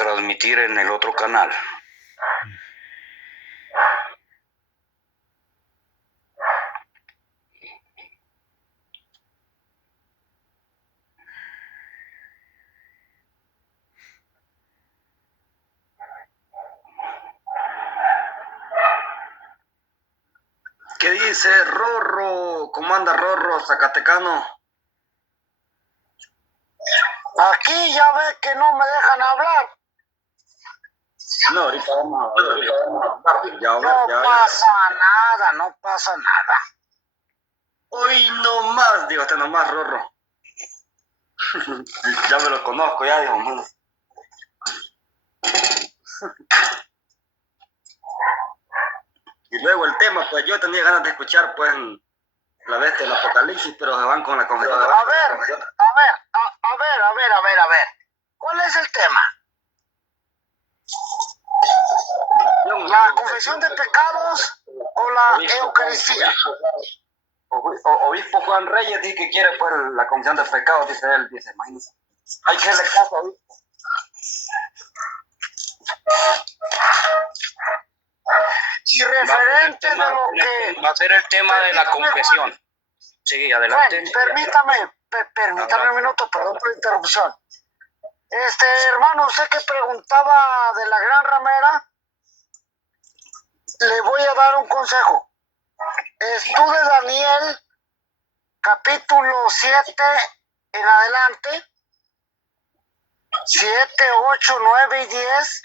transmitir en el otro canal. ¿Qué dice Rorro? ¿Cómo anda Rorro, Zacatecano? Aquí ya ve que no me dejan hablar. No, ahorita vamos a hablar. No pasa nada. Hoy no más, digo, no más, Rorro. Ya me lo conozco, ya, digo, man. Y luego el tema, pues yo tenía ganas de escuchar, pues, la bestia del Apocalipsis, pero se van con la confesión. A ver. ¿Cuál es el tema? ¿La confesión de pecados o la Eucaristía? Obispo Juan Reyes dice que quiere, pues, la confesión de pecados, dice él, dice, imagínense. Hay que hacerle caso, obispo. Y referente de lo que... Va a ser el tema de la confesión. Sí, adelante. Bueno, permítame un minuto, perdón por la interrupción. Hermano, usted que preguntaba de la gran ramera, le voy a dar un consejo. Estude Daniel, capítulo 7 en adelante, 7, 8, 9 y 10,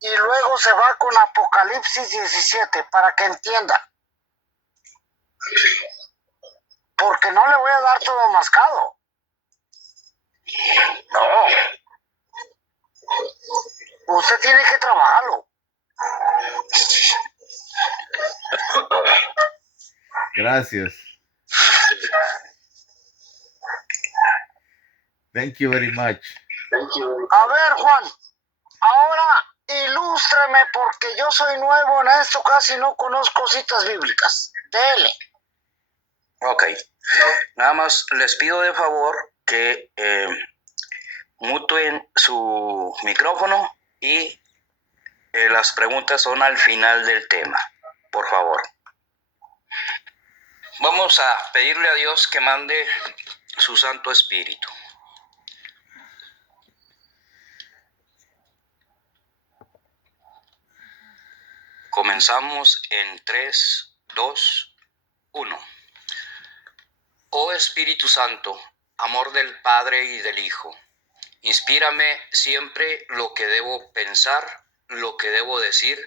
y luego se va con Apocalipsis 17, para que entienda. Porque no le voy a dar todo mascado. No. Usted tiene que trabajarlo. Gracias. Thank you very much. A ver, Juan, ahora ilústreme porque yo soy nuevo en esto, casi no conozco citas bíblicas. Dele. Ok. Nada más les pido de favor que muten su micrófono y las preguntas son al final del tema, por favor. Vamos a pedirle a Dios que mande su Santo Espíritu. Comenzamos en 3, 2, 1. Oh Espíritu Santo, amor del Padre y del Hijo, inspírame siempre lo que debo pensar, lo que debo decir,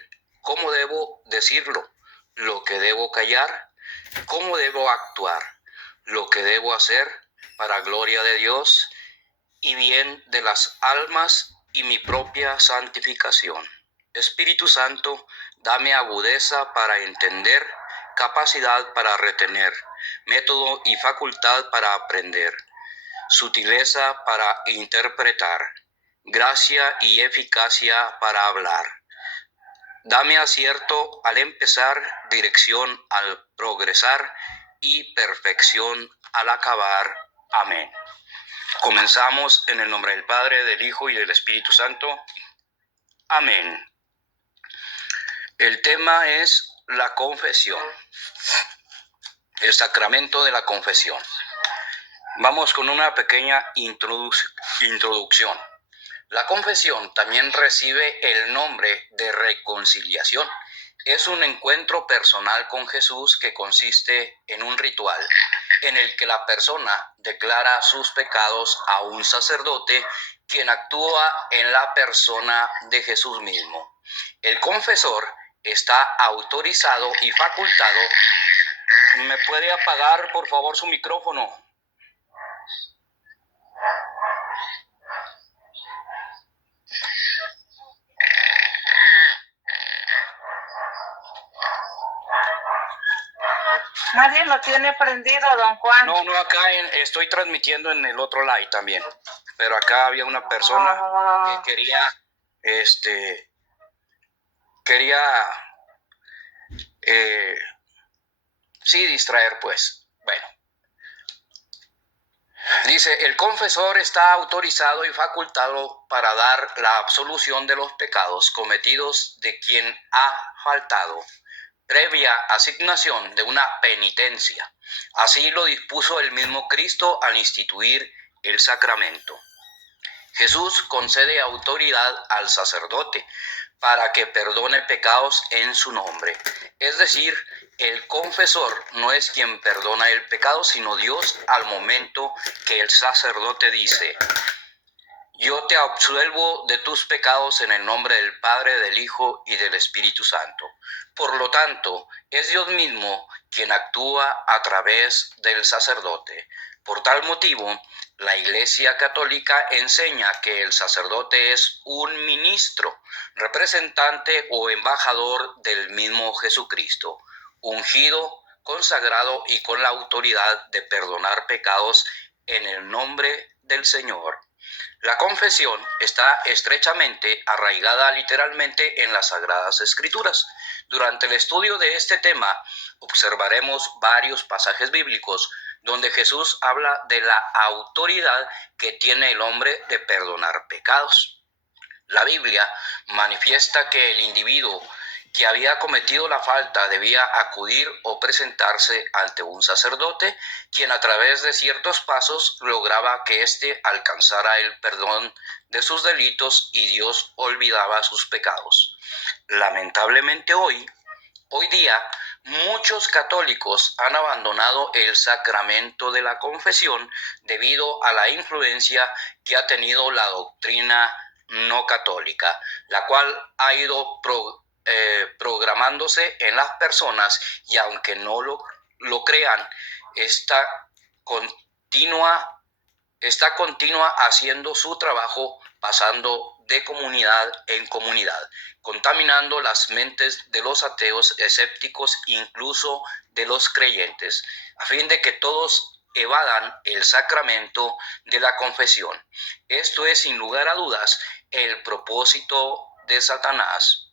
cómo debo decirlo, lo que debo callar, cómo debo actuar, lo que debo hacer para gloria de Dios y bien de las almas y mi propia santificación. Espíritu Santo, dame agudeza para entender, capacidad para retener, método y facultad para aprender, sutileza para interpretar, gracia y eficacia para hablar. Dame acierto al empezar, dirección al progresar y perfección al acabar. Amén. Comenzamos en el nombre del Padre, del Hijo y del Espíritu Santo. Amén. El tema es la confesión, el sacramento de la confesión. Vamos con una pequeña introducción. La confesión también recibe el nombre de reconciliación. Es un encuentro personal con Jesús que consiste en un ritual en el que la persona declara sus pecados a un sacerdote, quien actúa en la persona de Jesús mismo. El confesor está autorizado y facultado. ¿Me puede apagar, por favor, su micrófono? Nadie lo tiene prendido, don Juan. No, acá estoy transmitiendo en el otro live también. Pero acá había una persona que quería distraer, pues. Bueno. Dice, el confesor está autorizado y facultado para dar la absolución de los pecados cometidos de quien ha faltado, previa asignación de una penitencia. Así lo dispuso el mismo Cristo al instituir el sacramento. Jesús concede autoridad al sacerdote para que perdone pecados en su nombre. Es decir, el confesor no es quien perdona el pecado, sino Dios al momento que el sacerdote dice: yo te absuelvo de tus pecados en el nombre del Padre, del Hijo y del Espíritu Santo. Por lo tanto, es Dios mismo quien actúa a través del sacerdote. Por tal motivo, la Iglesia Católica enseña que el sacerdote es un ministro, representante o embajador del mismo Jesucristo, ungido, consagrado y con la autoridad de perdonar pecados en el nombre del Señor. La confesión está estrechamente arraigada literalmente en las Sagradas Escrituras. Durante el estudio de este tema observaremos varios pasajes bíblicos donde Jesús habla de la autoridad que tiene el hombre de perdonar pecados. La Biblia manifiesta que el individuo que había cometido la falta debía acudir o presentarse ante un sacerdote, quien a través de ciertos pasos lograba que éste alcanzara el perdón de sus delitos y Dios olvidaba sus pecados. Lamentablemente hoy día, muchos católicos han abandonado el sacramento de la confesión debido a la influencia que ha tenido la doctrina no católica, la cual ha ido programándose en las personas, y aunque no lo crean, está continua haciendo su trabajo, pasando de comunidad en comunidad, contaminando las mentes de los ateos, escépticos, incluso de los creyentes, a fin de que todos evadan el sacramento de la confesión. Esto es, sin lugar a dudas, el propósito de Satanás.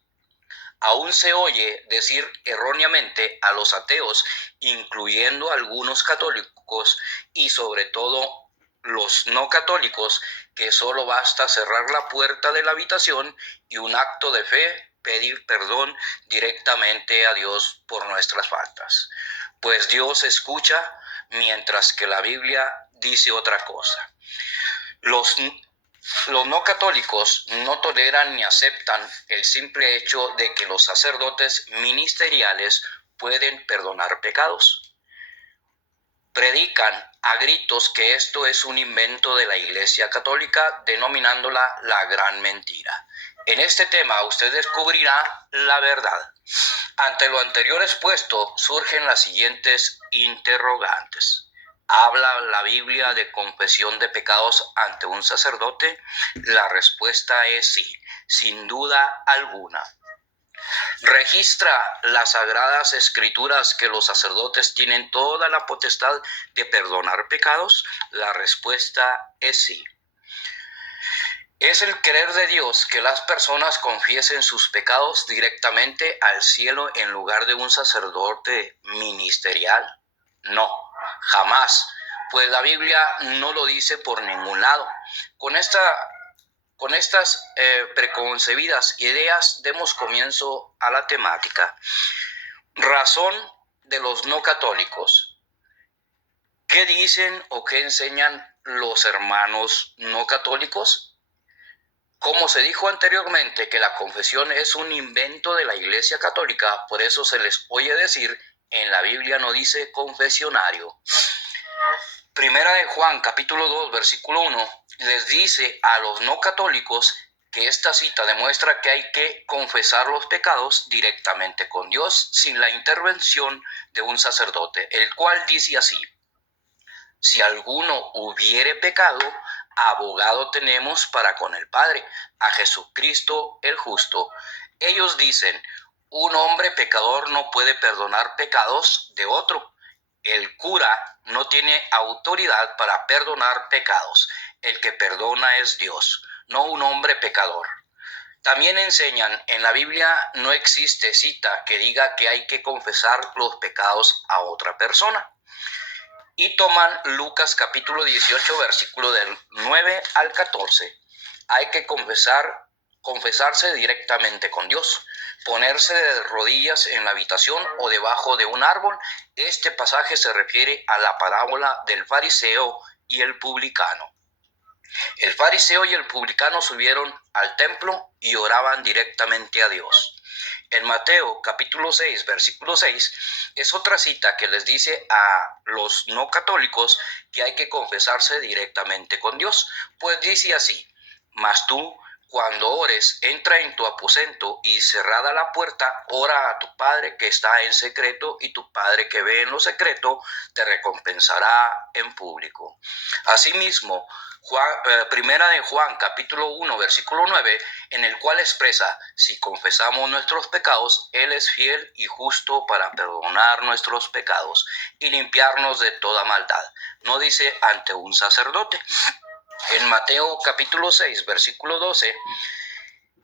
Aún se oye decir erróneamente a los ateos, incluyendo algunos católicos y sobre todo los no católicos, que solo basta cerrar la puerta de la habitación y un acto de fe, pedir perdón directamente a Dios por nuestras faltas. Pues Dios escucha, mientras que la Biblia dice otra cosa. Los no católicos no toleran ni aceptan el simple hecho de que los sacerdotes ministeriales pueden perdonar pecados. Predican a gritos que esto es un invento de la Iglesia Católica, denominándola la gran mentira. En este tema usted descubrirá la verdad. Ante lo anterior expuesto surgen las siguientes interrogantes. ¿Habla la Biblia de confesión de pecados ante un sacerdote? La respuesta es sí, sin duda alguna. ¿Registra las Sagradas Escrituras que los sacerdotes tienen toda la potestad de perdonar pecados? La respuesta es sí. ¿Es el querer de Dios que las personas confiesen sus pecados directamente al cielo en lugar de un sacerdote ministerial? No, jamás, pues la Biblia no lo dice por ningún lado. Con estas preconcebidas ideas demos comienzo a la temática. Razón de los no católicos. ¿Qué dicen o qué enseñan los hermanos no católicos? Como se dijo anteriormente que la confesión es un invento de la Iglesia Católica, por eso se les oye decir, en la Biblia no dice confesionario. Primera de Juan, capítulo 2, versículo 1, les dice a los no católicos que esta cita demuestra que hay que confesar los pecados directamente con Dios sin la intervención de un sacerdote, el cual dice así: si alguno hubiere pecado, abogado tenemos para con el Padre, a Jesucristo el justo. Ellos dicen, un hombre pecador no puede perdonar pecados de otro. El cura no tiene autoridad para perdonar pecados. El que perdona es Dios, no un hombre pecador. También enseñan, en la Biblia no existe cita que diga que hay que confesar los pecados a otra persona. y toman Lucas capítulo 18, versículo del 9 al 14. Hay que confesarse directamente con Dios, ponerse de rodillas en la habitación o debajo de un árbol. Este pasaje se refiere a la parábola del fariseo y el publicano. El fariseo y el publicano subieron al templo y oraban directamente a Dios. En Mateo capítulo 6, versículo 6, es otra cita que les dice a los no católicos que hay que confesarse directamente con Dios. Pues dice así: mas tú, cuando ores, entra en tu aposento y cerrada la puerta, ora a tu Padre que está en secreto, y tu Padre que ve en lo secreto te recompensará en público. Asimismo, Primera de Juan capítulo 1 versículo 9, en el cual expresa: si confesamos nuestros pecados, Él es fiel y justo para perdonar nuestros pecados y limpiarnos de toda maldad. No dice ante un sacerdote. En Mateo capítulo 6 versículo 12,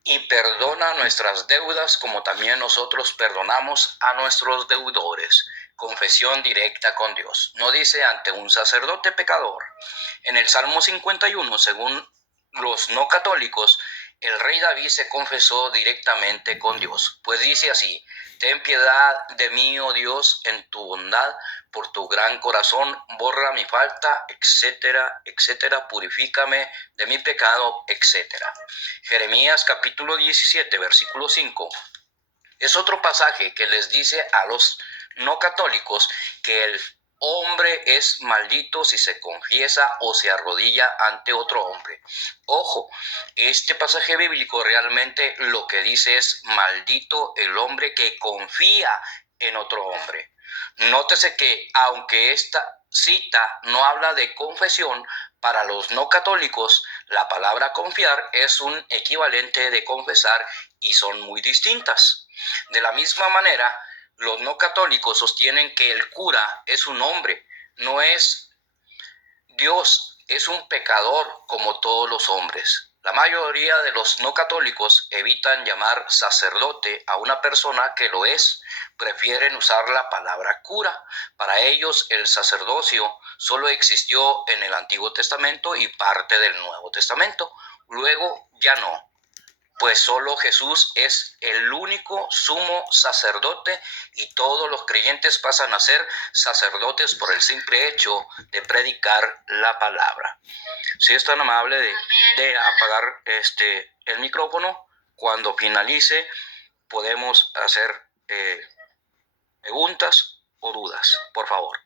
y perdona nuestras deudas como también nosotros perdonamos a nuestros deudores. Confesión directa con Dios. No dice ante un sacerdote pecador. En el Salmo 51, según los no católicos, el rey David se confesó directamente con Dios, pues dice así: ten piedad de mí, oh Dios, en tu bondad, por tu gran corazón, borra mi falta, etcétera, etcétera, purifícame de mi pecado, etcétera. Jeremías capítulo 17, versículo 5. Es otro pasaje que les dice a los no católicos que el hombre es maldito si se confiesa o se arrodilla ante otro hombre. Ojo, este pasaje bíblico realmente lo que dice es: maldito el hombre que confía en otro hombre. Nótese que aunque esta cita no habla de confesión, para los no católicos la palabra confiar es un equivalente de confesar y son muy distintas. De la misma manera, los no católicos sostienen que el cura es un hombre, no es Dios, es un pecador como todos los hombres. La mayoría de los no católicos evitan llamar sacerdote a una persona que lo es, prefieren usar la palabra cura. Para ellos el sacerdocio solo existió en el Antiguo Testamento y parte del Nuevo Testamento. Luego ya no, pues solo Jesús es el único sumo sacerdote y todos los creyentes pasan a ser sacerdotes por el simple hecho de predicar la palabra. Si es tan amable de apagar el micrófono, cuando finalice podemos hacer preguntas o dudas, por favor.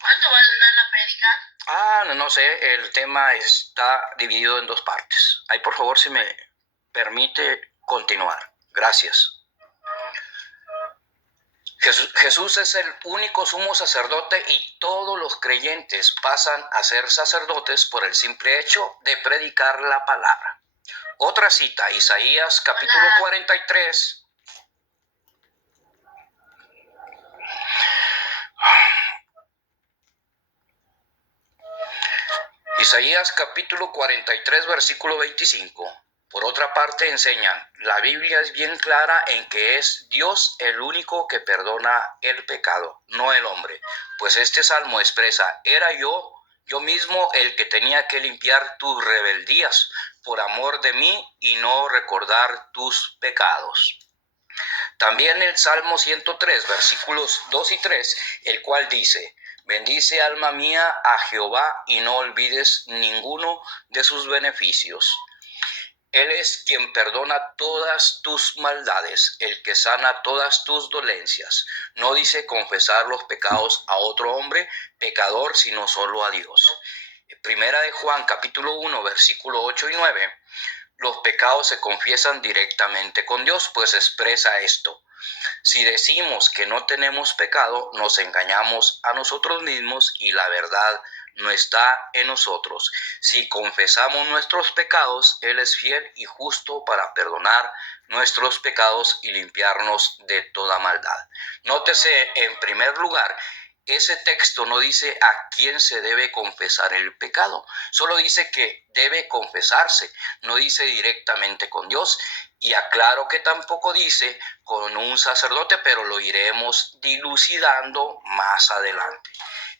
¿Cuánto va a durar la prédica? No sé, el tema está dividido en dos partes. Ahí, por favor, si me permite continuar. Gracias. Jesús es el único sumo sacerdote y todos los creyentes pasan a ser sacerdotes por el simple hecho de predicar la palabra. Otra cita, Isaías capítulo 43. Isaías capítulo 43, versículo 25. Por otra parte enseñan, la Biblia es bien clara en que es Dios el único que perdona el pecado, no el hombre. Pues este salmo expresa: era yo mismo el que tenía que limpiar tus rebeldías por amor de mí y no recordar tus pecados. También el Salmo 103, versículos 2 y 3, el cual dice: bendice alma mía a Jehová y no olvides ninguno de sus beneficios. Él es quien perdona todas tus maldades, el que sana todas tus dolencias. No dice confesar los pecados a otro hombre pecador, sino solo a Dios. Primera de Juan capítulo 1, versículo 8 y 9. Los pecados se confiesan directamente con Dios, pues expresa esto: si decimos que no tenemos pecado, nos engañamos a nosotros mismos y la verdad no está en nosotros. Si confesamos nuestros pecados, Él es fiel y justo para perdonar nuestros pecados y limpiarnos de toda maldad. Nótese en primer lugar ese texto no dice a quién se debe confesar el pecado, solo dice que debe confesarse, no dice directamente con Dios. Y aclaro que tampoco dice con un sacerdote, pero lo iremos dilucidando más adelante.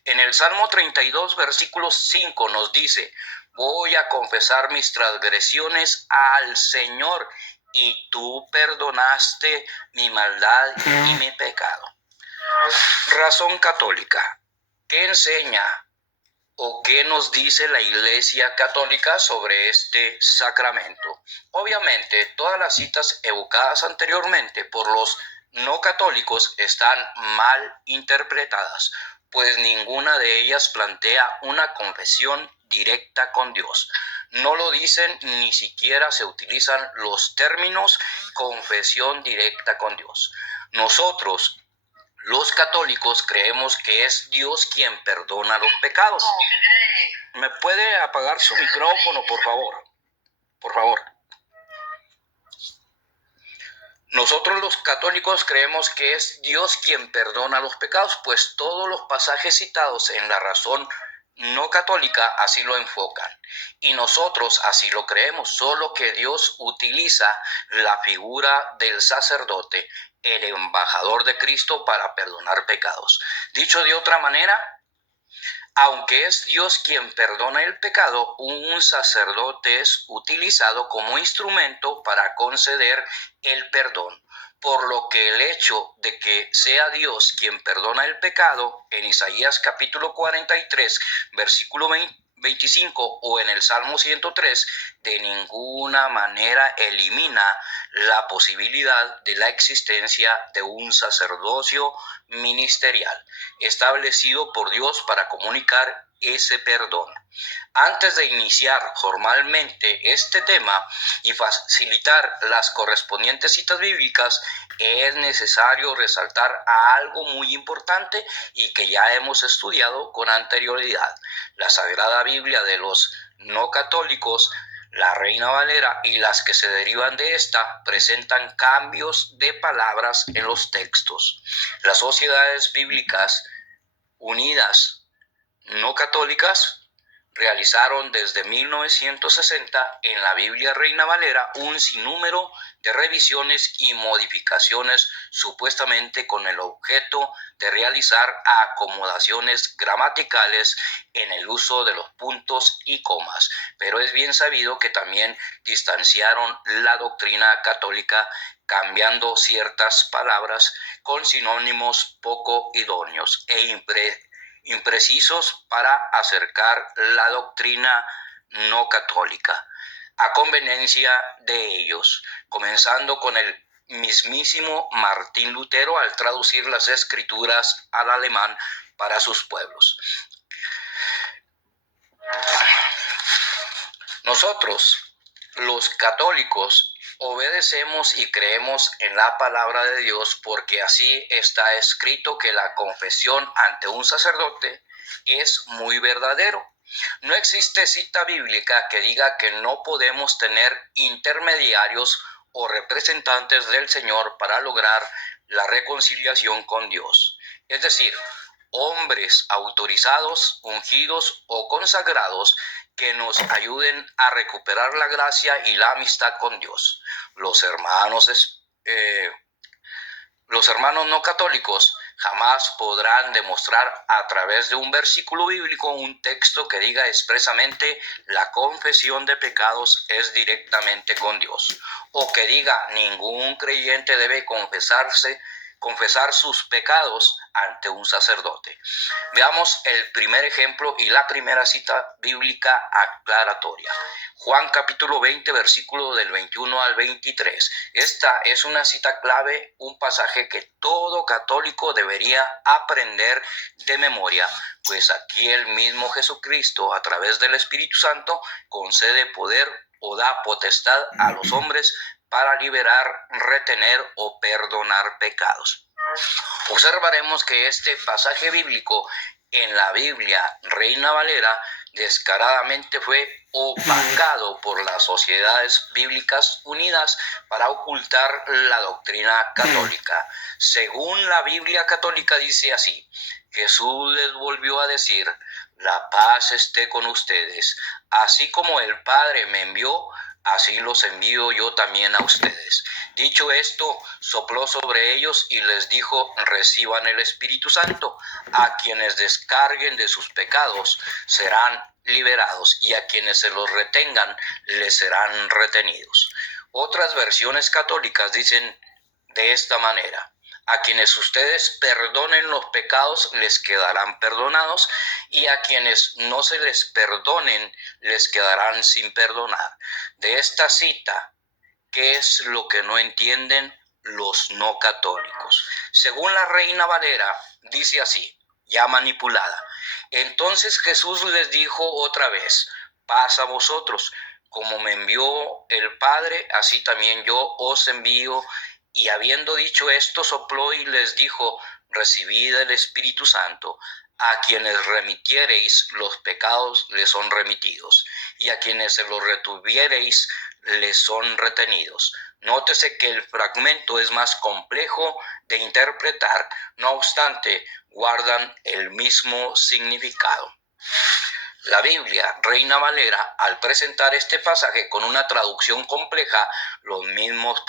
En el Salmo 32, versículo 5 nos dice: voy a confesar mis transgresiones al Señor, y tú perdonaste mi maldad y mi pecado. Razón católica. ¿Qué enseña o qué nos dice la Iglesia Católica sobre este sacramento? Obviamente, todas las citas evocadas anteriormente por los no católicos están mal interpretadas, pues ninguna de ellas plantea una confesión directa con Dios. No lo dicen, ni siquiera se utilizan los términos confesión directa con Dios. Nosotros, los católicos, creemos que es Dios quien perdona los pecados. ¿Me puede apagar su micrófono, por favor? Por favor. Nosotros los católicos creemos que es Dios quien perdona los pecados, pues todos los pasajes citados en la razón no católica así lo enfocan. Y nosotros así lo creemos, solo que Dios utiliza la figura del sacerdote, el embajador de Cristo, para perdonar pecados. Dicho de otra manera, aunque es Dios quien perdona el pecado, un sacerdote es utilizado como instrumento para conceder el perdón. Por lo que el hecho de que sea Dios quien perdona el pecado, en Isaías capítulo 43, versículo 25, o en el Salmo 103, de ninguna manera elimina la posibilidad de la existencia de un sacerdocio ministerial establecido por Dios para comunicar ese perdón. Antes de iniciar formalmente este tema y facilitar las correspondientes citas bíblicas, es necesario resaltar algo muy importante y que ya hemos estudiado con anterioridad. La Sagrada Biblia de los no católicos, la Reina Valera y las que se derivan de esta, presentan cambios de palabras en los textos. Las sociedades bíblicas unidas no católicas realizaron desde 1960 en la Biblia Reina Valera un sinnúmero de revisiones y modificaciones, supuestamente con el objeto de realizar acomodaciones gramaticales en el uso de los puntos y comas, pero es bien sabido que también distanciaron la doctrina católica cambiando ciertas palabras con sinónimos poco idóneos e imprecisos para acercar la doctrina no católica a conveniencia de ellos, comenzando con el mismísimo Martín Lutero al traducir las escrituras al alemán para sus pueblos. Nosotros, los católicos, obedecemos y creemos en la palabra de Dios porque así está escrito que la confesión ante un sacerdote es muy verdadero. No existe cita bíblica que diga que no podemos tener intermediarios o representantes del Señor para lograr la reconciliación con Dios. Es decir, hombres autorizados, ungidos o consagrados que nos ayuden a recuperar la gracia y la amistad con Dios. Los hermanos no católicos jamás podrán demostrar a través de un versículo bíblico, un texto que diga expresamente la confesión de pecados es directamente con Dios, o que diga ningún creyente debe confesar sus pecados ante un sacerdote. Veamos el primer ejemplo y la primera cita bíblica aclaratoria. Juan capítulo 20, versículo del 21 al 23. Esta es una cita clave, un pasaje que todo católico debería aprender de memoria, pues aquí el mismo Jesucristo, a través del Espíritu Santo, concede poder o da potestad a los hombres para liberar, retener o perdonar pecados. Observaremos que este pasaje bíblico en la Biblia Reina Valera descaradamente fue opacado por las sociedades bíblicas unidas para ocultar la doctrina católica. Según la Biblia católica dice así: Jesús les volvió a decir: la paz esté con ustedes. Así como el Padre me envió, así los envío yo también a ustedes. Dicho esto, sopló sobre ellos y les dijo: reciban el Espíritu Santo. A quienes descarguen de sus pecados serán liberados, y a quienes se los retengan les serán retenidos. Otras versiones católicas dicen de esta manera: a quienes ustedes perdonen los pecados les quedarán perdonados, y a quienes no se les perdonen les quedarán sin perdonar. De esta cita, ¿qué es lo que no entienden los no católicos? Según la Reina Valera, dice así, ya manipulada: entonces Jesús les dijo otra vez: paz a vosotros. Como me envió el Padre, así también yo os envío. Y habiendo dicho esto, sopló y les dijo: recibid el Espíritu Santo. A quienes remitiereis los pecados les son remitidos, y a quienes se los retuviereis les son retenidos. Nótese que el fragmento es más complejo de interpretar, no obstante, guardan el mismo significado. La Biblia, Reina Valera, al presentar este pasaje con una traducción compleja, los mismos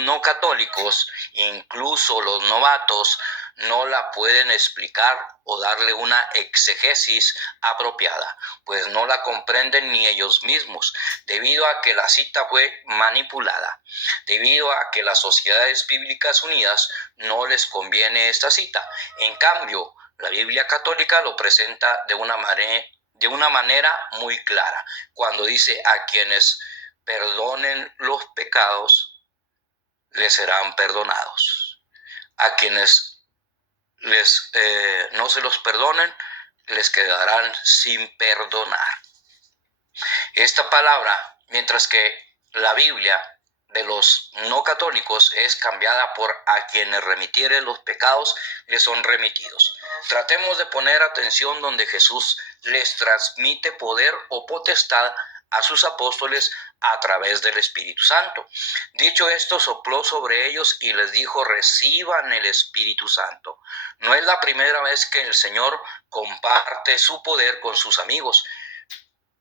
no católicos, incluso los novatos, no la pueden explicar o darle una exegesis apropiada, pues no la comprenden ni ellos mismos, debido a que la cita fue manipulada, debido a que las Sociedades Bíblicas Unidas no les conviene esta cita. En cambio, la Biblia católica lo presenta de una manera muy clara, cuando dice: a quienes perdonen los pecados les serán perdonados, a quienes no se los perdonen les quedarán sin perdonar. Esta palabra, mientras que la Biblia de los no católicos es cambiada por: a quienes remitieren los pecados les son remitidos. Tratemos de poner atención donde Jesús les transmite poder o potestad a sus apóstoles a través del Espíritu Santo. Dicho esto, sopló sobre ellos y les dijo: reciban el Espíritu Santo. No es la primera vez que el Señor comparte su poder con sus amigos.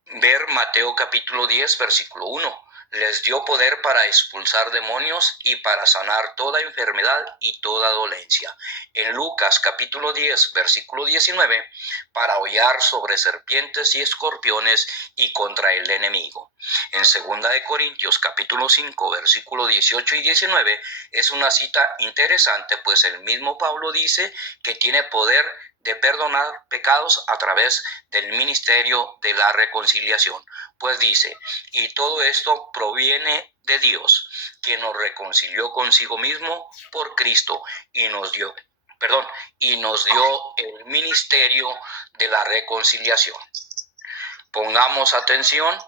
Ver Mateo capítulo 10, versículo 1. Les dio poder para expulsar demonios y para sanar toda enfermedad y toda dolencia. En Lucas capítulo 10, versículo 19, para hollar sobre serpientes y escorpiones y contra el enemigo. En 2 de Corintios capítulo 5, versículo 18 y 19, es una cita interesante, pues el mismo Pablo dice que tiene poder de perdonar pecados a través del ministerio de la reconciliación. Pues dice: y todo esto proviene de Dios, quien nos reconcilió consigo mismo por Cristo y nos dio el ministerio de la reconciliación. Pongamos atención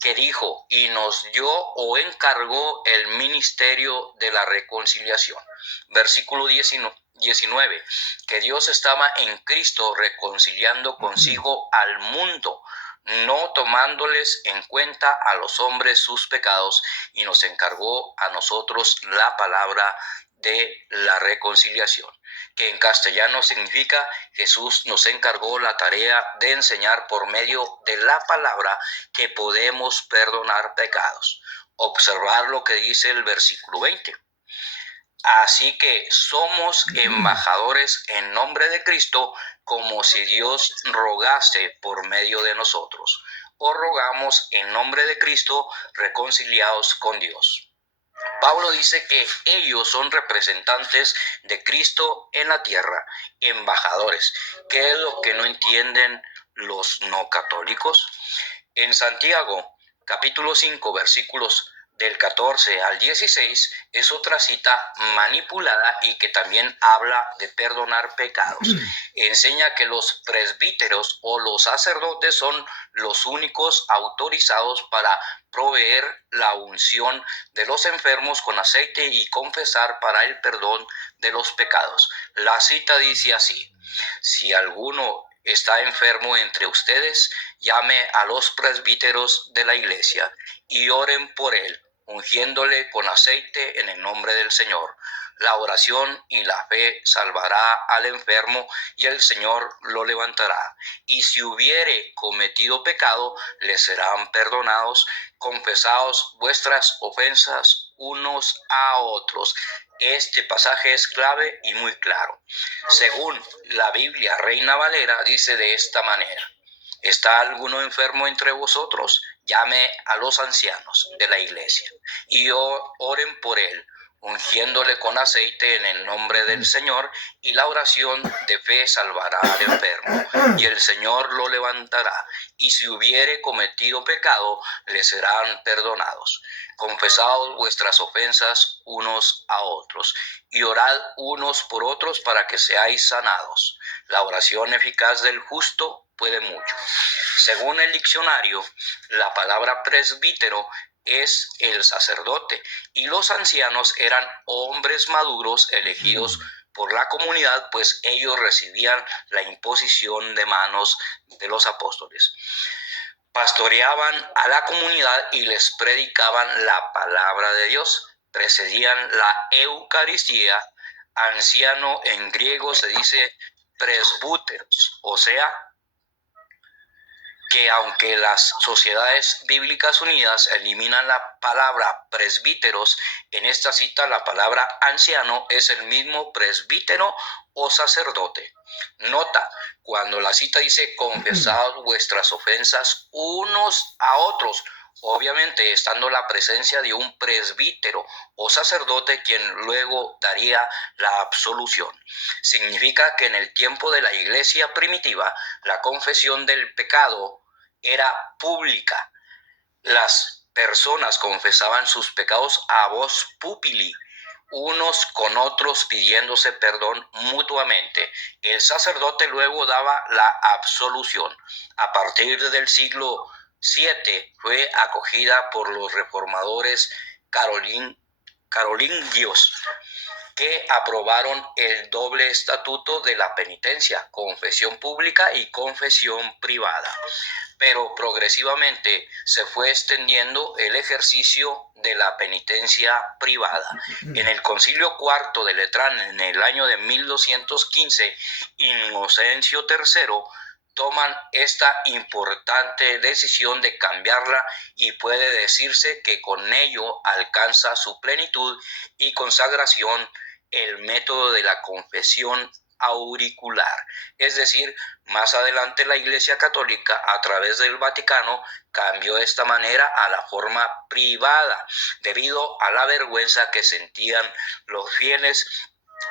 que dijo: y nos dio o encargó el ministerio de la reconciliación. Versículo 19, que Dios estaba en Cristo reconciliando consigo al mundo, no tomándoles en cuenta a los hombres sus pecados, y nos encargó a nosotros la palabra de la reconciliación, que en castellano significa: Jesús nos encargó la tarea de enseñar por medio de la palabra que podemos perdonar pecados. Observar lo que dice el versículo 20. Así que somos embajadores en nombre de Cristo, como si Dios rogase por medio de nosotros. O rogamos en nombre de Cristo, reconciliados con Dios. Pablo dice que ellos son representantes de Cristo en la tierra, embajadores. ¿Qué es lo que no entienden los no católicos? En Santiago, capítulo 5, versículos del 14 al 16, es otra cita manipulada y que también habla de perdonar pecados. Enseña que los presbíteros o los sacerdotes son los únicos autorizados para proveer la unción de los enfermos con aceite y confesar para el perdón de los pecados. La cita dice así: si alguno está enfermo entre ustedes, llame a los presbíteros de la iglesia y oren por él, ungiéndole con aceite en el nombre del Señor. La oración y la fe salvará al enfermo y el Señor lo levantará. Y si hubiere cometido pecado, le serán perdonados. Confesaos vuestras ofensas unos a otros. Este pasaje es clave y muy claro. Según la Biblia Reina Valera, dice de esta manera: ¿está alguno enfermo entre vosotros? Llame a los ancianos de la iglesia y oren por él, ungiéndole con aceite en el nombre del Señor, y la oración de fe salvará al enfermo, y el Señor lo levantará. Y si hubiere cometido pecado, le serán perdonados. Confesaos vuestras ofensas unos a otros, y orad unos por otros para que seáis sanados. La oración eficaz del justo puede mucho. Según el diccionario, la palabra presbítero es el sacerdote, y los ancianos eran hombres maduros elegidos por la comunidad, pues ellos recibían la imposición de manos de los apóstoles. Pastoreaban a la comunidad y les predicaban la palabra de Dios. Precedían la Eucaristía. Anciano en griego se dice presbúteros, o sea, que aunque las sociedades bíblicas unidas eliminan la palabra presbíteros, en esta cita la palabra anciano es el mismo presbítero o sacerdote. Nota, cuando la cita dice confesad vuestras ofensas unos a otros, obviamente estando la presencia de un presbítero o sacerdote quien luego daría la absolución. Significa que en el tiempo de la iglesia primitiva la confesión del pecado era pública. Las personas confesaban sus pecados a voz púbili, unos con otros pidiéndose perdón mutuamente. El sacerdote luego daba la absolución. A partir del siglo VII fue acogida por los reformadores carolingios, que aprobaron el doble estatuto de la penitencia, confesión pública y confesión privada. Pero progresivamente se fue extendiendo el ejercicio de la penitencia privada. En el Concilio IV de Letrán, en el año de 1215, Inocencio III toman esta importante decisión de cambiarla, y puede decirse que con ello alcanza su plenitud y consagración el método de la confesión auricular. Es decir, más adelante la Iglesia Católica, a través del Vaticano, cambió esta manera a la forma privada, debido a la vergüenza que sentían los fieles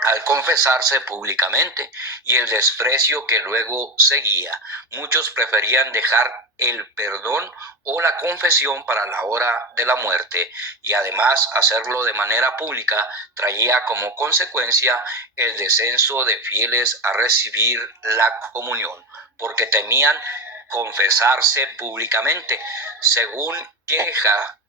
al confesarse públicamente y el desprecio que luego seguía. Muchos preferían dejar el perdón o la confesión para la hora de la muerte, y además hacerlo de manera pública traía como consecuencia el descenso de fieles a recibir la comunión, porque temían confesarse públicamente. Según queja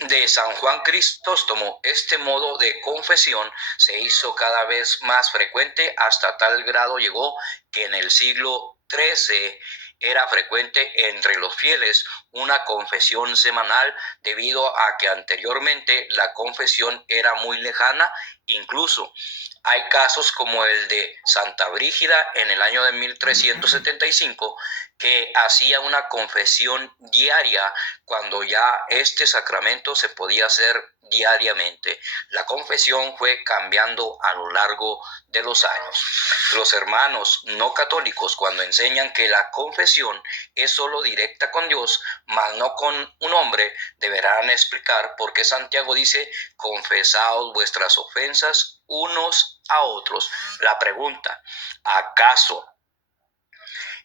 de San Juan Crisóstomo, este modo de confesión se hizo cada vez más frecuente, hasta tal grado llegó que en el siglo XIII era frecuente entre los fieles una confesión semanal, debido a que anteriormente la confesión era muy lejana. Incluso hay casos como el de Santa Brígida en el año de 1375, que hacía una confesión diaria cuando ya este sacramento se podía hacer diariamente. La confesión fue cambiando a lo largo de los años. Los hermanos no católicos, cuando enseñan que la confesión es solo directa con Dios, mas no con un hombre, deberán explicar por qué Santiago dice: confesaos vuestras ofensas unos a otros. La pregunta: ¿acaso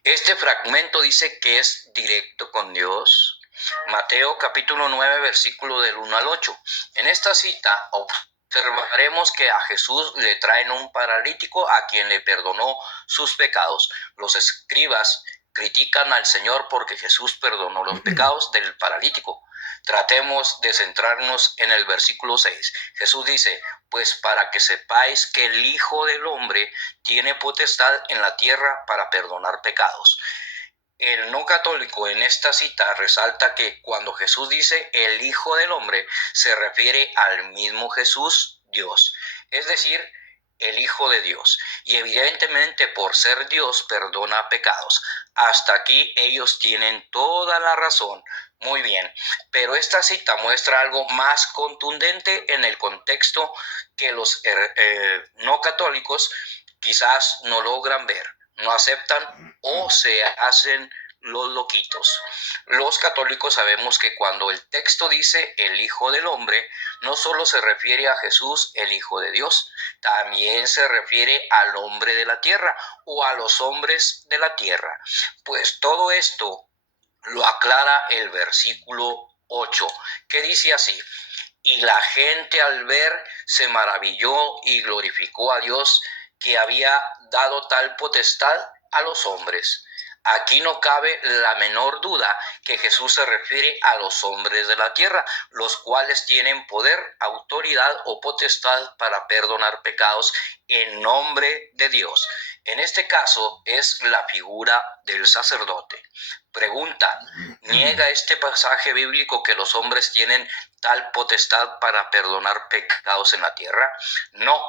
este fragmento dice que es directo con Dios? Mateo capítulo 9, versículo del 1 al 8. En esta cita observaremos que a Jesús le traen un paralítico a quien le perdonó sus pecados. Los escribas critican al Señor porque Jesús perdonó los pecados del paralítico. Tratemos de centrarnos en el versículo 6. Jesús dice: pues para que sepáis que el Hijo del Hombre tiene potestad en la tierra para perdonar pecados. El no católico en esta cita resalta que cuando Jesús dice el Hijo del Hombre, se refiere al mismo Jesús, Dios, es decir, el Hijo de Dios. Y evidentemente por ser Dios perdona pecados. Hasta aquí ellos tienen toda la razón. Muy bien, pero esta cita muestra algo más contundente en el contexto que los no católicos quizás no logran ver, no aceptan o se hacen los loquitos. Los católicos sabemos que cuando el texto dice el Hijo del Hombre, no solo se refiere a Jesús, el Hijo de Dios, también se refiere al hombre de la tierra o a los hombres de la tierra. Pues todo esto lo aclara el versículo 8, que dice así: y la gente al ver se maravilló y glorificó a Dios, que había dado tal potestad a los hombres. Aquí no cabe la menor duda que Jesús se refiere a los hombres de la tierra, los cuales tienen poder, autoridad o potestad para perdonar pecados en nombre de Dios. En este caso es la figura del sacerdote. Pregunta: ¿niega este pasaje bíblico que los hombres tienen tal potestad para perdonar pecados en la tierra? No,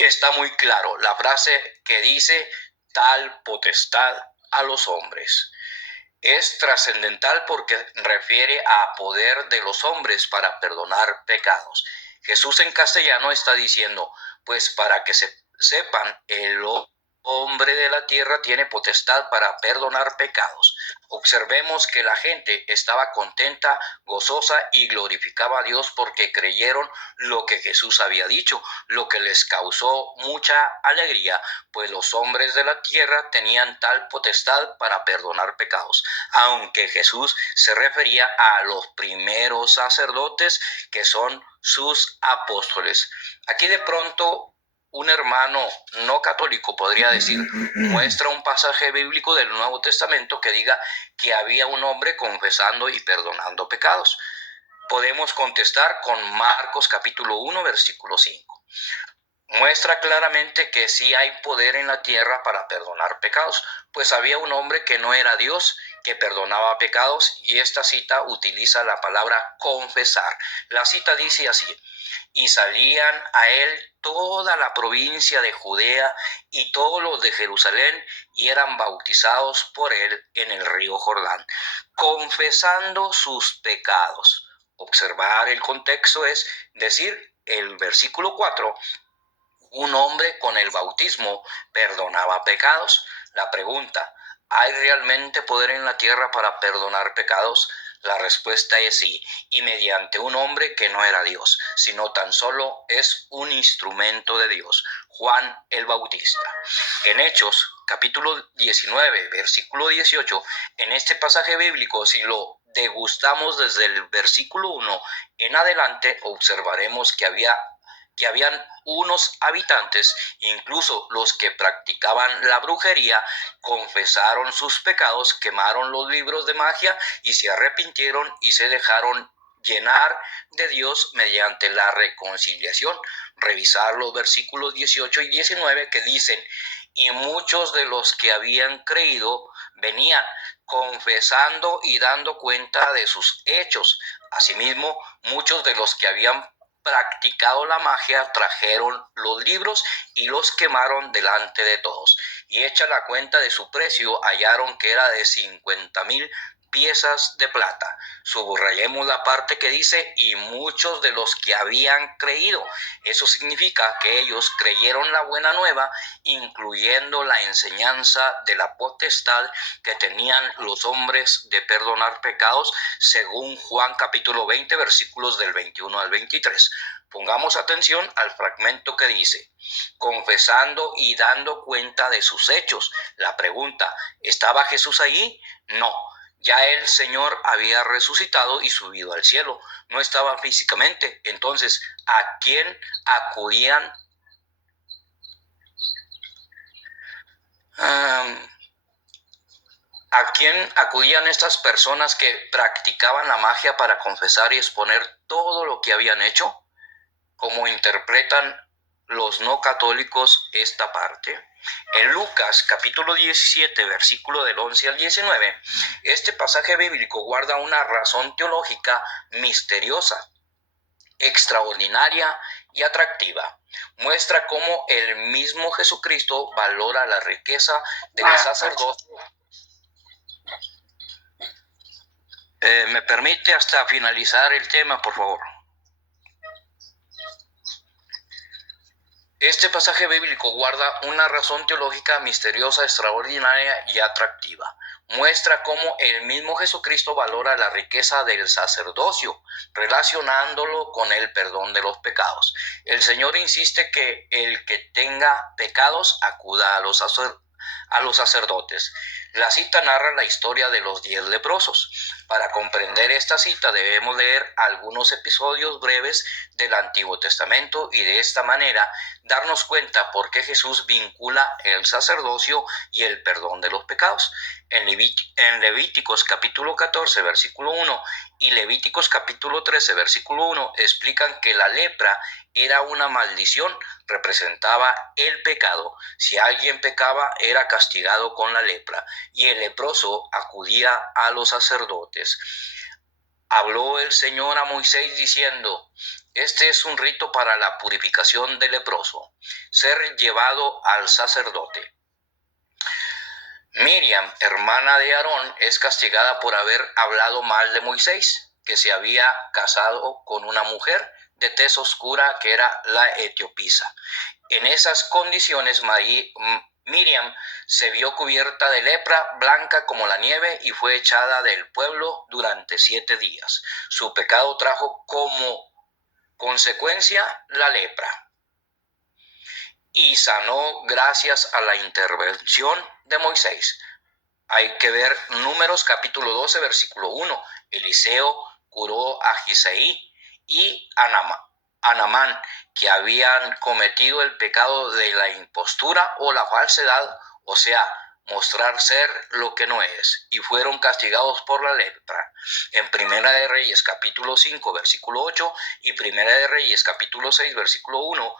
está muy claro la frase que dice tal potestad a los hombres. Es trascendental porque refiere a poder de los hombres para perdonar pecados. Jesús en castellano está diciendo, pues para que sepan, el hombre de la tierra tiene potestad para perdonar pecados. Observemos que la gente estaba contenta, gozosa y glorificaba a Dios porque creyeron lo que Jesús había dicho, lo que les causó mucha alegría, pues los hombres de la tierra tenían tal potestad para perdonar pecados, aunque Jesús se refería a los primeros sacerdotes, que son sus apóstoles. Aquí de pronto un hermano no católico podría decir, muestra un pasaje bíblico del Nuevo Testamento que diga que había un hombre confesando y perdonando pecados. Podemos contestar con Marcos capítulo 1, versículo 5. Muestra claramente que sí hay poder en la tierra para perdonar pecados, pues había un hombre que no era Dios, que perdonaba pecados, y esta cita utiliza la palabra confesar. La cita dice así: y salían a él toda la provincia de Judea y todos los de Jerusalén, y eran bautizados por él en el río Jordán, confesando sus pecados. Observar el contexto es decir, el versículo 4, un hombre con el bautismo perdonaba pecados. La pregunta: ¿hay realmente poder en la tierra para perdonar pecados? La respuesta es sí, y mediante un hombre que no era Dios, sino tan solo es un instrumento de Dios, Juan el Bautista. En Hechos, capítulo 19, versículo 18, en este pasaje bíblico, si lo degustamos desde el versículo 1 en adelante, observaremos que habían unos habitantes, incluso los que practicaban la brujería, confesaron sus pecados, quemaron los libros de magia y se arrepintieron y se dejaron llenar de Dios mediante la reconciliación. Revisar los versículos 18 y 19 que dicen: y muchos de los que habían creído venían confesando y dando cuenta de sus hechos. Asimismo, muchos de los que habían practicado la magia trajeron los libros y los quemaron delante de todos, y hecha la cuenta de su precio hallaron que era de 50,000 piezas de plata. Subrayemos la parte que dice y muchos de los que habían creído. Eso significa que ellos creyeron la buena nueva, incluyendo la enseñanza de la potestad que tenían los hombres de perdonar pecados, según Juan capítulo 20, versículos del 21 al 23. Pongamos atención al fragmento que dice: confesando y dando cuenta de sus hechos. La pregunta: ¿estaba Jesús allí? No. Ya el Señor había resucitado y subido al cielo. No estaba físicamente. Entonces, ¿a quién acudían? ¿A quién acudían estas personas que practicaban la magia para confesar y exponer todo lo que habían hecho? Como interpretan los no católicos esta parte. En Lucas capítulo 17, versículo del 11 al 19, este pasaje bíblico guarda una razón teológica misteriosa, extraordinaria y atractiva. Muestra cómo el mismo Jesucristo valora la riqueza del sacerdocio. ¿Me permite hasta finalizar el tema, por favor? Este pasaje bíblico guarda una razón teológica misteriosa, extraordinaria y atractiva. Muestra cómo el mismo Jesucristo valora la riqueza del sacerdocio, relacionándolo con el perdón de los pecados. El Señor insiste que el que tenga pecados acuda a los sacerdotes. La cita narra la historia de los 10 leprosos. Para comprender esta cita debemos leer algunos episodios breves del Antiguo Testamento y de esta manera darnos cuenta por qué Jesús vincula el sacerdocio y el perdón de los pecados. En Levíticos capítulo 14, versículo 1 y Levíticos capítulo 13, versículo 1 explican que la lepra era una maldición, representaba el pecado. Si alguien pecaba, era castigado con la lepra y el leproso acudía a los sacerdotes. Habló el Señor a Moisés diciendo: este es un rito para la purificación del leproso, ser llevado al sacerdote. Miriam, hermana de Aarón, es castigada por haber hablado mal de Moisés, que se había casado con una mujer de tez oscura que era la etiopisa. En esas condiciones, Miriam se vio cubierta de lepra blanca como la nieve y fue echada del pueblo durante 7 días. Su pecado trajo como consecuencia la lepra y sanó gracias a la intervención de Moisés. Hay que ver Números capítulo 12, versículo 1. Eliseo curó a Gisaí y a Naamán, que habían cometido el pecado de la impostura o la falsedad, o sea, mostrar ser lo que no es, y fueron castigados por la lepra. En Primera de Reyes capítulo 5, versículo 8 y Primera de Reyes capítulo 6, versículo 1,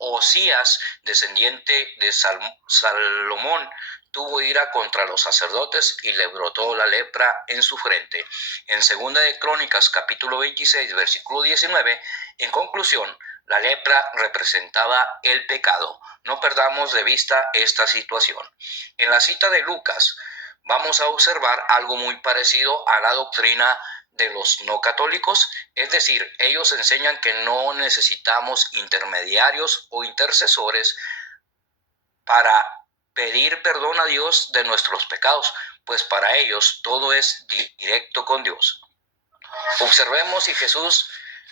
Osías, descendiente de Salomón, tuvo ira contra los sacerdotes y le brotó la lepra en su frente. En Segunda de Crónicas, capítulo 26, versículo 19, en conclusión, la lepra representaba el pecado. No perdamos de vista esta situación. En la cita de Lucas, vamos a observar algo muy parecido a la doctrina de los no católicos, es decir, ellos enseñan que no necesitamos intermediarios o intercesores para pedir perdón a Dios de nuestros pecados, pues para ellos todo es directo con Dios. Observemos si Jesús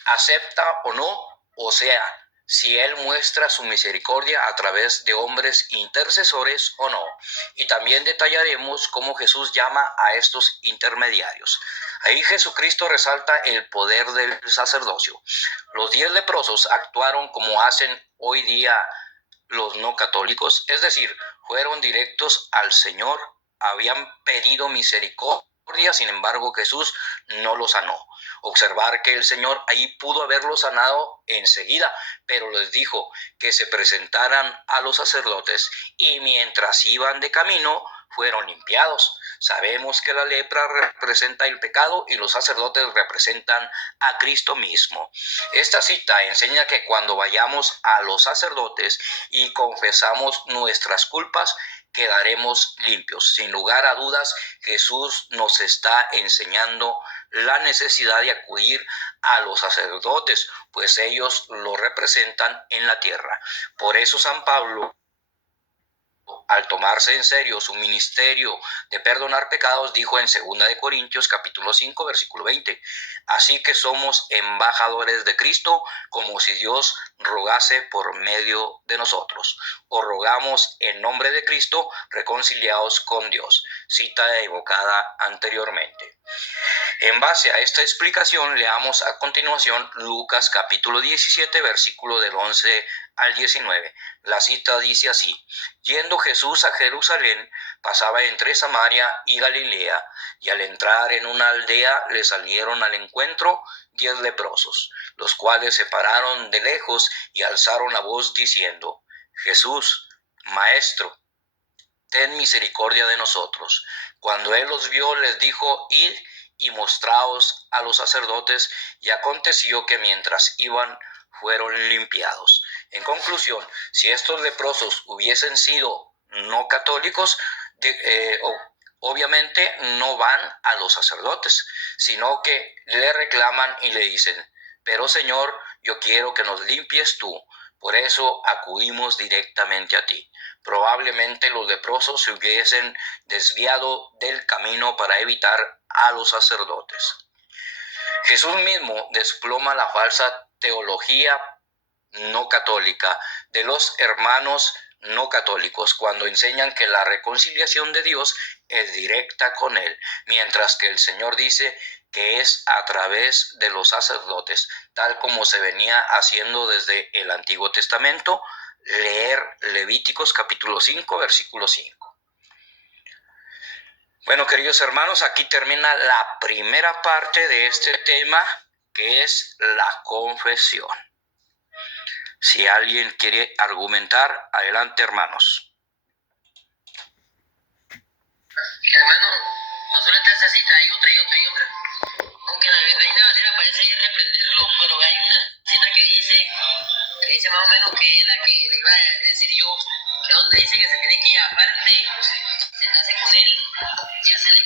acepta o no, o sea, si Él muestra su misericordia a través de hombres intercesores o no. Y también detallaremos cómo Jesús llama a estos intermediarios. Ahí Jesucristo resalta el poder del sacerdocio. Los 10 leprosos actuaron como hacen hoy día los no católicos, es decir, fueron directos al Señor, habían pedido misericordia, sin embargo Jesús no los sanó. Observar que el Señor ahí pudo haberlos sanado enseguida, pero les dijo que se presentaran a los sacerdotes y mientras iban de camino fueron limpiados. Sabemos que la lepra representa el pecado y los sacerdotes representan a Cristo mismo. Esta cita enseña que cuando vayamos a los sacerdotes y confesamos nuestras culpas, quedaremos limpios. Sin lugar a dudas, Jesús nos está enseñando la necesidad de acudir a los sacerdotes, pues ellos lo representan en la tierra. Por eso San Pablo, al tomarse en serio su ministerio de perdonar pecados, dijo en 2 de Corintios capítulo 5 versículo 20: así que somos embajadores de Cristo, como si Dios rogase por medio de nosotros. Os rogamos en nombre de Cristo, reconciliados con Dios. Cita evocada anteriormente. En base a esta explicación, leamos a continuación Lucas capítulo 17, versículo del 11 al 19. La cita dice así: Yendo Jesús a Jerusalén, pasaba entre Samaria y Galilea, y al entrar en una aldea le salieron al encuentro 10 leprosos, los cuales se pararon de lejos y alzaron la voz diciendo: Jesús, Maestro, ten misericordia de nosotros. Cuando él los vio, les dijo: Id y mostraos a los sacerdotes. Y aconteció que mientras iban, fueron limpiados. En conclusión, si estos leprosos hubiesen sido no católicos, obviamente no van a los sacerdotes, sino que le reclaman y le dicen: pero Señor, yo quiero que nos limpies tú, por eso acudimos directamente a ti. Probablemente los leprosos se hubiesen desviado del camino para evitar a los sacerdotes. Jesús mismo desploma la falsa teología no católica de los hermanos no católicos cuando enseñan que la reconciliación de Dios es directa con Él, mientras que el Señor dice que es a través de los sacerdotes, tal como se venía haciendo desde el Antiguo Testamento. Leer Levíticos capítulo 5, versículo 5. Bueno, queridos hermanos, aquí termina la primera parte de este tema, que es la confesión. Si alguien quiere argumentar, adelante, hermanos. Hermano, no solo está esa cita, hay otra. Aunque la Reina Valera parece reprenderlo, pero hay una cita que dice más o menos que es la que le iba a decir yo, que donde dice que se tiene que ir aparte, sentarse con él y hacerle